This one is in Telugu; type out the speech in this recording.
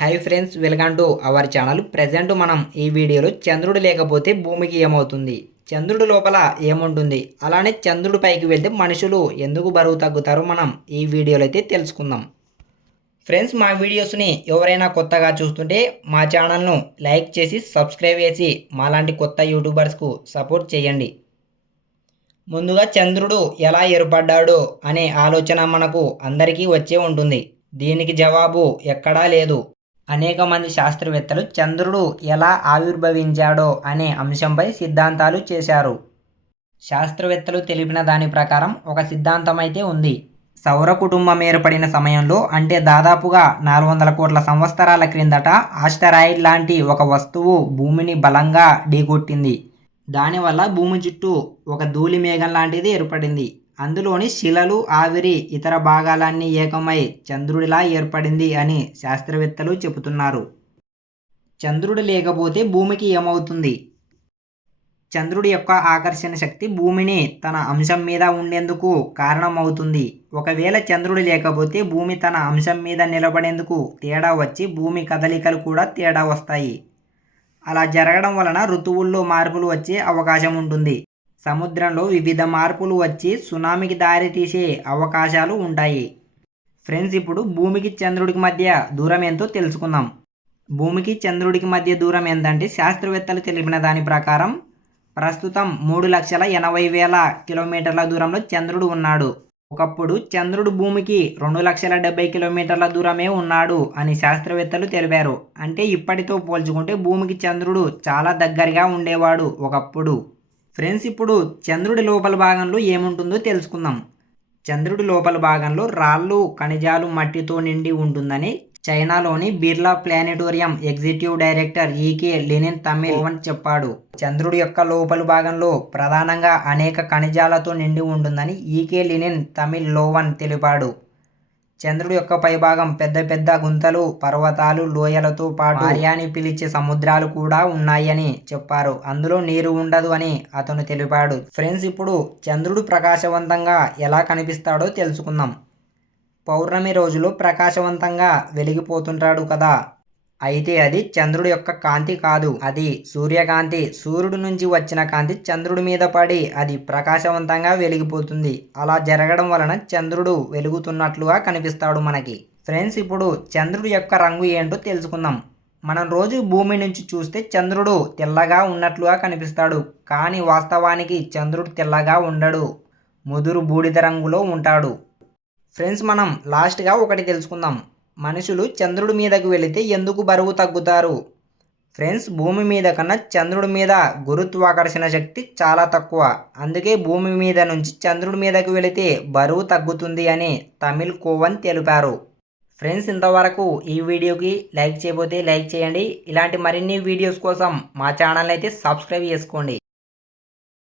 Hi friends welcome to our channel present మనం ఈ వీడియోలో చంద్రుడు లేకపోతే భూమికి ఏమవుతుంది? చంద్రుడు లోపల ఏముంటుంది? అలానే చంద్రుడి పైకి వెళ్తే మనుషులు ఎందుకు బరువు తగ్గుతారో మనం ఈ వీడియోలో అయితే తెలుసుకుందాం. ఫ్రెండ్స్ మా వీడియోస్ని ఎవరైనా కొత్తగా చూస్తుంటే మా ఛానల్ను లైక్ చేసి సబ్స్క్రైబ్ చేసి మాలాంటి కొత్త యూట్యూబర్స్కు సపోర్ట్ చేయండి. ముందుగా చంద్రుడు ఎలా ఏర్పడ్డాడు అనే ఆలోచన మనకు అందరికీ వచ్చే ఉంటుంది. దీనికి జవాబు ఎక్కడా లేదు. అనేక మంది శాస్త్రవేత్తలు చంద్రుడు ఎలా ఆవిర్భవించాడో అనే అంశంపై సిద్ధాంతాలు చేశారు. శాస్త్రవేత్తలు తెలిపిన దాని ప్రకారం ఒక సిద్ధాంతం అయితే ఉంది. సౌర కుటుంబం ఏర్పడిన సమయంలో అంటే దాదాపుగా నాలుగు వందల కోట్ల సంవత్సరాల క్రిందట ఆస్టరాయిడ్ లాంటి ఒక వస్తువు భూమిని బలంగా ఢీకొట్టింది. దానివల్ల భూమి చుట్టూ ఒక ధూళి మేఘం లాంటిది ఏర్పడింది. అందులోని శిలలు ఆవిరి ఇతర భాగాలన్నీ ఏకమై చంద్రుడిలా ఏర్పడింది అని శాస్త్రవేత్తలు చెబుతున్నారు. చంద్రుడు లేకపోతే భూమికి ఏమవుతుంది? చంద్రుడి యొక్క ఆకర్షణ శక్తి భూమిని తన అంశం మీద ఉండేందుకు కారణమవుతుంది. ఒకవేళ చంద్రుడు లేకపోతే భూమి తన అంశం మీద నిలబడేందుకు తేడా వచ్చి భూమి కదలికలు కూడా తేడా వస్తాయి. అలా జరగడం వలన ఋతువుల్లో మార్పులు వచ్చే అవకాశం ఉంటుంది. సముద్రంలో వివిధ మార్పులు వచ్చి సునామీకి దారితీసే అవకాశాలు ఉంటాయి. ఫ్రెండ్స్ ఇప్పుడు భూమికి చంద్రుడికి మధ్య దూరం ఎంతో తెలుసుకుందాం. భూమికి చంద్రుడికి మధ్య దూరం ఎంతంటే శాస్త్రవేత్తలు తెలిపిన దాని ప్రకారం ప్రస్తుతం మూడు లక్షల ఎనభై వేల కిలోమీటర్ల దూరంలో చంద్రుడు ఉన్నాడు. ఒకప్పుడు చంద్రుడు భూమికి రెండు లక్షల డెబ్బై కిలోమీటర్ల దూరమే ఉన్నాడు అని శాస్త్రవేత్తలు తెలిపారు. అంటే ఇప్పటితో పోల్చుకుంటే భూమికి చంద్రుడు చాలా దగ్గరగా ఉండేవాడు ఒకప్పుడు. ఫ్రెండ్స్ ఇప్పుడు చంద్రుడి లోపల భాగంలో ఏముంటుందో తెలుసుకుందాం. చంద్రుడి లోపల భాగంలో రాళ్ళు ఖనిజాలు మట్టితో నిండి ఉంటుందని చైనాలోని Birla planetarium executive director E K Lenin Tamilkovan చెప్పాడు. చంద్రుడి యొక్క లోపలి భాగంలో ప్రధానంగా అనేక ఖనిజాలతో నిండి ఉంటుందని ఈకే లెనిన్ తమిళ్ లోవన్ తెలిపాడు. చంద్రుడి యొక్క పైభాగం పెద్ద పెద్ద గుంతలు పర్వతాలు లోయలతో పాటు ఆర్యాని పిలిచే సముద్రాలు కూడా ఉన్నాయని చెప్పారు. అందులో నీరు ఉండదు అని అతను తెలిపాడు. ఫ్రెండ్స్ ఇప్పుడు చంద్రుడు ప్రకాశవంతంగా ఎలా కనిపిస్తాడో తెలుసుకుందాం. పౌర్ణమి రోజులో ప్రకాశవంతంగా వెలిగిపోతుంటాడు కదా. అయితే అది చంద్రుడి యొక్క కాంతి కాదు. అది సూర్యకాంతి. సూర్యుడు నుంచి వచ్చిన కాంతి చంద్రుడి మీద పడి అది ప్రకాశవంతంగా వెలిగిపోతుంది. అలా జరగడం వలన చంద్రుడు వెలుగుతున్నట్లుగా కనిపిస్తాడు మనకి. ఫ్రెండ్స్ ఇప్పుడు చంద్రుడి యొక్క రంగు ఏంటో తెలుసుకుందాం. మనం రోజు భూమి నుంచి చూస్తే చంద్రుడు తెల్లగా ఉన్నట్లుగా కనిపిస్తాడు. కానీ వాస్తవానికి చంద్రుడు తెల్లగా ఉండడు. ముదురు బూడిద రంగులో ఉంటాడు. ఫ్రెండ్స్ మనం లాస్ట్గా ఒకటి తెలుసుకుందాం. మనుషులు చంద్రుడి మీదకు వెళితే ఎందుకు బరువు తగ్గుతారు? ఫ్రెండ్స్ భూమి మీద కన్నా చంద్రుడి మీద గురుత్వాకర్షణ శక్తి చాలా తక్కువ. అందుకే భూమి మీద నుంచి చంద్రుడి మీదకు వెళితే బరువు తగ్గుతుంది అని తమిళ్ కోవన్ తెలిపారు. ఫ్రెండ్స్ ఇంతవరకు ఈ వీడియోకి లైక్ చేయబోతే లైక్ చేయండి. ఇలాంటి మరిన్ని వీడియోస్ కోసం మా ఛానల్ అయితే సబ్స్క్రైబ్ చేసుకోండి.